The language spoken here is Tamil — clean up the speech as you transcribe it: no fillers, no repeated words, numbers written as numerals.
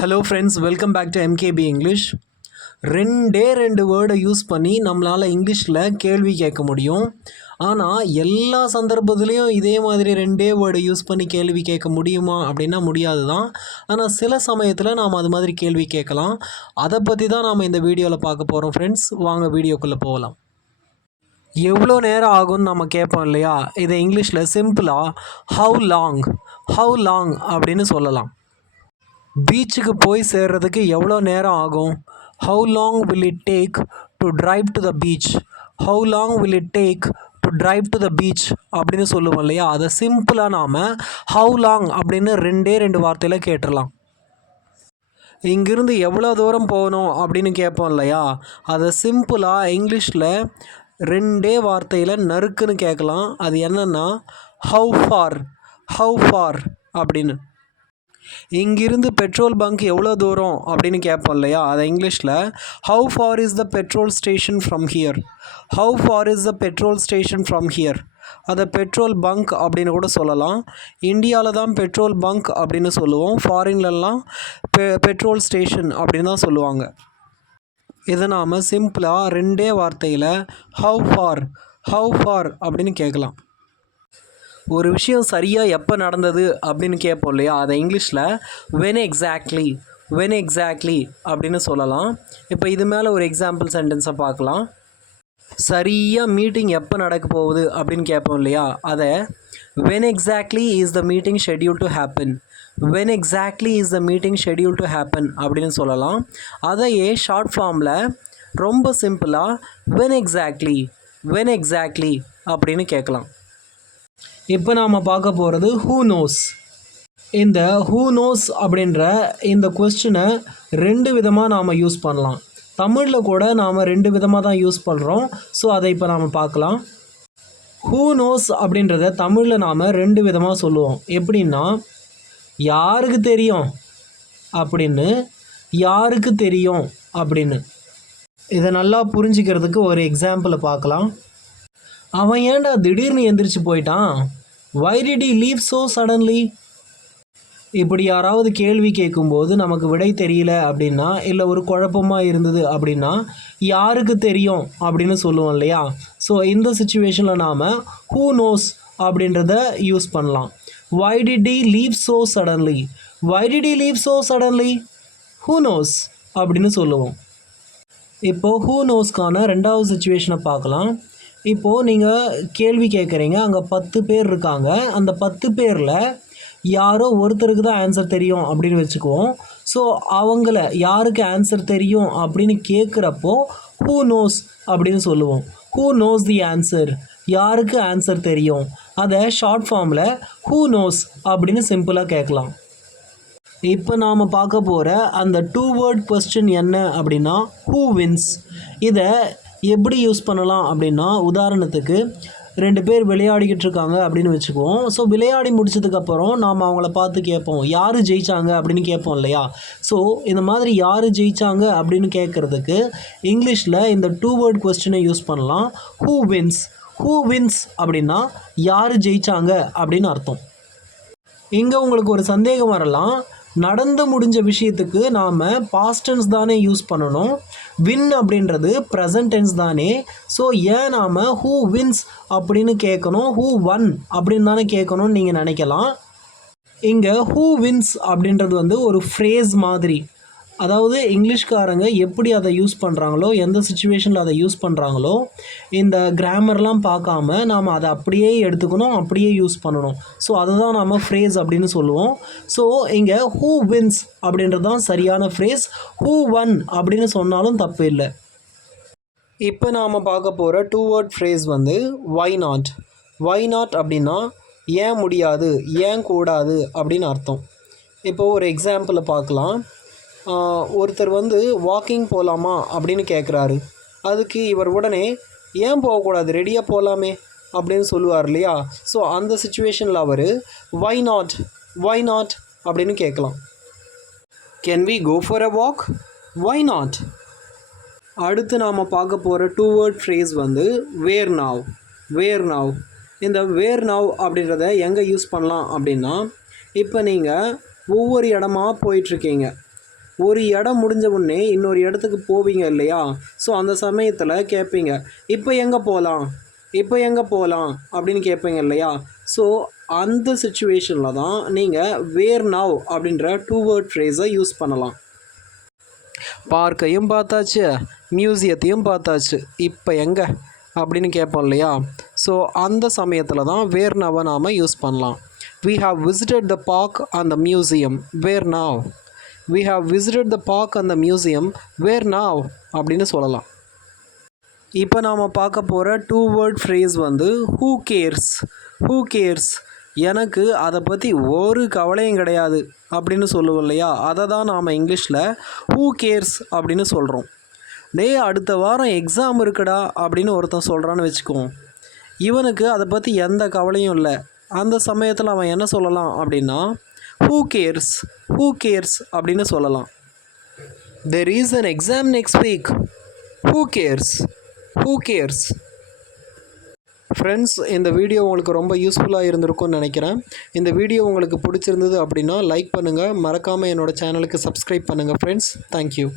Hello friends, welcome back to MKP English. ரெண்டு வேர்டை யூஸ் பண்ணி நம்மளால் இங்கிலீஷில் கேள்வி கேட்க முடியும். ஆனால் எல்லா சந்தர்ப்பத்துலேயும் இதே மாதிரி ரெண்டே வேர்டை யூஸ் பண்ணி கேள்வி கேட்க முடியுமா அப்படின்னா முடியாது தான். ஆனால் சில சமயத்தில் நாம் அது மாதிரி கேள்வி கேட்கலாம். அதை பற்றி தான் நாம் இந்த வீடியோவில் பார்க்க போகிறோம் ஃப்ரெண்ட்ஸ். வாங்க வீடியோக்குள்ளே போகலாம். எவ்வளோ நேரம் ஆகும்னு நம்ம கேட்போம் இல்லையா? இதை இங்கிலீஷில் சிம்பிளாக ஹவு லாங் அப்படின்னு சொல்லலாம். பீச்சுக்கு போய் சேர்றதுக்கு எவ்வளோ நேரம் ஆகும்? How long will it take to drive to the beach? How long will it take to drive to the beach அப்படின்னு சொல்லுவோம் இல்லையா? அதை சிம்பிளாக நாம் ஹவு லாங் அப்படின்னு ரெண்டு வார்த்தையில் கேட்டுடலாம். இங்கிருந்து எவ்வளோ தூரம் போகணும் அப்படின்னு கேட்போம் இல்லையா? அதை சிம்பிளாக இங்கிலீஷில் ரெண்டே வார்த்தையில் நறுக்குன்னு கேட்கலாம். அது என்னென்னா ஹவு ஃபார் அப்படின்னு. இங்கிருந்து பெட்ரோல் பங்க் எவ்வளோ தூரம் அப்படின்னு கேட்போம் இல்லையா? அதை இங்கிலீஷில் how for is the petrol station from here? How for is the petrol station from here? அதை பெட்ரோல் பங்க் அப்படின்னு கூட சொல்லலாம். இந்தியாவில் தான் பெட்ரோல் பங்க் அப்படின்னு சொல்லுவோம். ஃபாரின்லலாம் பெட்ரோல் ஸ்டேஷன் அப்படின்னு தான் சொல்லுவாங்க. இதை நாம் சிம்பிளாக ரெண்டே வார்த்தையில் ஹவு ஃபார் அப்படின்னு கேட்கலாம். ஒரு விஷயம் சரியாக எப்போ நடந்தது அப்படின்னு கேட்போம் இல்லையா? அதை இங்கிலீஷில் வென் எக்ஸாக்ட்லி அப்படின்னு சொல்லலாம். இப்போ இது மேலே ஒரு எக்ஸாம்பிள் சென்டென்ஸை பார்க்கலாம். சரியாக மீட்டிங் எப்போ நடக்க போகுது அப்படின்னு கேட்போம் இல்லையா? அதை when exactly is the meeting schedule to happen? When exactly is the meeting schedule to happen அப்படின்னு சொல்லலாம். அதையே ஷார்ட் ஃபார்மில் ரொம்ப சிம்பிளாக வென் எக்ஸாக்ட்லி அப்படின்னு கேட்கலாம். இப்போ நாம் பார்க்க போகிறது ஹூ நோஸ். இந்த ஹூ நோஸ் அப்படின்ற இந்த கொஸ்டினை ரெண்டு விதமாக நாம் யூஸ் பண்ணலாம். தமிழில் கூட நாம் ரெண்டு விதமாக தான் யூஸ் பண்ணுறோம். ஸோ அதை இப்போ நாம் பார்க்கலாம். ஹூ நோஸ் அப்படின்றத தமிழில் நாம் ரெண்டு விதமாக சொல்லுவோம். எப்படின்னா, யாருக்கு தெரியும் அப்படின்னு, யாருக்கு தெரியும் அப்படின்னு. இதை நல்லா புரிஞ்சிக்கிறதுக்கு ஒரு எக்ஸாம்பிளை பார்க்கலாம். அவன் ஏன்டா திடீர்னு எந்திரிச்சு போயிட்டான்? Why did he leave so suddenly? இப்படி யாராவது கேள்வி கேட்கும்போது நமக்கு விடை தெரியல அப்படின்னா, இல்லை ஒரு குழப்பமாக இருந்தது அப்படின்னா, யாருக்கு தெரியும் அப்படின்னு சொல்லுவோம் இல்லையா? ஸோ இந்த சுச்சுவேஷனில் நாம் ஹூ நோஸ் அப்படின்றத யூஸ் பண்ணலாம். Why did he leave so suddenly? Who knows அப்படின்னு சொல்லுவோம். இப்போது ஹூ நோஸ்க்கான ரெண்டாவது சுச்சுவேஷனை பார்க்கலாம். இப்போது நீங்கள் கேள்வி கேட்குறீங்க, அங்கே 10 பேர் இருக்காங்க. அந்த 10 பேரில் யாரோ ஒருத்தருக்கு தான் ஆன்சர் தெரியும் அப்படின்னு வச்சுக்குவோம். ஸோ அவங்கள யாருக்கு ஆன்சர் தெரியும் அப்படின்னு கேட்குறப்போ ஹூ நோஸ் அப்படின்னு சொல்லுவோம். Who knows the answer? யாருக்கு ஆன்சர் தெரியும்? அதை ஷார்ட் ஃபார்மில் ஹூ நோஸ் அப்படின்னு சிம்பிளாக கேட்கலாம். இப்போ நாம் பார்க்க போகிற அந்த 2 வேர்ட் கொஸ்டின் என்ன அப்படின்னா ஹூ வின்ஸ். இதை எப்படி யூஸ் பண்ணலாம் அப்படின்னா, உதாரணத்துக்கு 2 பேர் விளையாடிக்கிட்டு இருக்காங்க அப்படின்னு வச்சுக்குவோம். ஸோ விளையாடி முடிச்சதுக்கப்புறம் நாம் அவங்கள பார்த்து கேட்போம், யார் ஜெயித்தாங்க அப்படின்னு கேட்போம் இல்லையா? ஸோ இந்த மாதிரி யார் ஜெயித்தாங்க அப்படின்னு கேட்குறதுக்கு இங்கிலீஷில் இந்த 2 வேர்ட் கொஸ்டினை யூஸ் பண்ணலாம். ஹூ வின்ஸ் அப்படின்னா யார் ஜெயித்தாங்க அப்படின்னு அர்த்தம். இங்கே உங்களுக்கு ஒரு சந்தேகம் வரலாம், நடந்து முடிஞ்ச விஷயத்துக்கு நாம் பாஸ்ட் டென்ஸ் தானே யூஸ் பண்ணணும், வின் அப்படின்றது ப்ரெசன்ட் டென்ஸ் தானே, ஸோ ஏன் நாம் ஹூ வின்ஸ் அப்படின்னு கேட்கணும், ஹூ ஒன் அப்படின்னு தானே கேட்கணும்னு நீங்கள் நினைக்கலாம். இங்கே ஹூ வின்ஸ் அப்படின்றது ஒரு ஃப்ரேஸ் மாதிரி. அதாவது இங்கிலீஷ்காரங்க எப்படி அதை யூஸ் பண்ணுறாங்களோ, எந்த சுச்சுவேஷனில் அதை யூஸ் பண்ணுறாங்களோ, இந்த கிராமர்லாம் பார்க்காம நாம் அதை அப்படியே எடுத்துக்கணும், அப்படியே யூஸ் பண்ணணும். ஸோ அதுதான் நாம் ஃப்ரேஸ் அப்படின்னு சொல்லுவோம். ஸோ இங்கே ஹூ வின்ஸ் அப்படின்றது தான் சரியான ஃப்ரேஸ். ஹூ ஒன் அப்படின்னு சொன்னாலும் தப்பு இல்லை. இப்போ நாம் பார்க்க போகிற 2 வேர்ட் ஃப்ரேஸ் வை நாட் அப்படின்னா ஏன் முடியாது, ஏன் கூடாது அப்படின்னு அர்த்தம். இப்போது ஒரு எக்ஸாம்பிளை பார்க்கலாம். ஒருத்தர் வாக்கிங் போகலாமா அப்படின்னு கேட்குறாரு. அதுக்கு இவர் உடனே ஏன் போகக்கூடாது, ரெடியாக போகலாமே அப்படின்னு சொல்லுவார் இல்லையா? ஸோ அந்த சுச்சுவேஷனில் அவர் வை நாட் அப்படின்னு கேட்கலாம். Can we go for a walk? Why not. அடுத்து நாம் பார்க்க போகிற 2 வேர்ட் ஃப்ரேஸ் வேர் நவ். இந்த வேர் நவ் அப்படின்றத எங்கே யூஸ் பண்ணலாம் அப்படின்னா, இப்போ நீங்கள் ஒவ்வொரு இடமா போயிட்டுருக்கீங்க. ஒரு இடம் முடிஞ்ச உடனே இன்னொரு இடத்துக்கு போவீங்க இல்லையா? ஸோ அந்த சமயத்தில் கேட்பீங்க, இப்போ எங்கே போகலாம், இப்போ எங்கே போகலாம் அப்படின்னு கேட்பீங்க இல்லையா? ஸோ அந்த சிச்சுவேஷனில் தான் நீங்கள் வேர் நவ் அப்படின்ற 2 வேர்ட் ஃப்ரேஸை யூஸ் பண்ணலாம். பார்க்கையும் பார்த்தாச்சு, மியூசியத்தையும் பார்த்தாச்சு, இப்போ எங்கே அப்படின்னு கேட்போம் இல்லையா? ஸோ அந்த சமயத்தில் தான் வேர் நவ்வை நாம் யூஸ் பண்ணலாம். We have visited the park and the museum. Where now? We have visited the park and the museum. Where now? அப்படின்னு சொல்லலாம். இப்போ நாம் பார்க்க போகிற 2 வேர்ட் ஃப்ரேஸ் வந்து who cares. Who cares? எனக்கு அதை பற்றி ஒரு கவலையும் கிடையாது அப்படின்னு சொல்லுவோம் இல்லையா? அதை தான் நாம் இங்கிலீஷில் who cares அப்படின்னு சொல்கிறோம். அடுத்த வாரம் எக்ஸாம் இருக்குடா அப்படின்னு ஒருத்தன் சொல்கிறான்னு வச்சுக்குவோம். இவனுக்கு அதை பற்றி எந்த கவலையும் இல்லை. அந்த சமயத்தில் அவன் என்ன சொல்லலாம் அப்படின்னா who cares, who cares அப்படின்னு சொல்லலாம். There is an exam next week. Who cares, who cares. Friends, இந்த வீடியோ உங்களுக்கு ரொம்ப யூஸ்ஃபுல்லாக இருந்திருக்கும்னு நினைக்கிறேன். இந்த வீடியோ உங்களுக்கு பிடிச்சிருந்தது அப்படின்னா லைக் பண்ணுங்கள், மறக்காமல் என்னோடய சேனலுக்கு சப்ஸ்கிரைப் பண்ணுங்கள் ஃப்ரெண்ட்ஸ். தேங்க்யூ.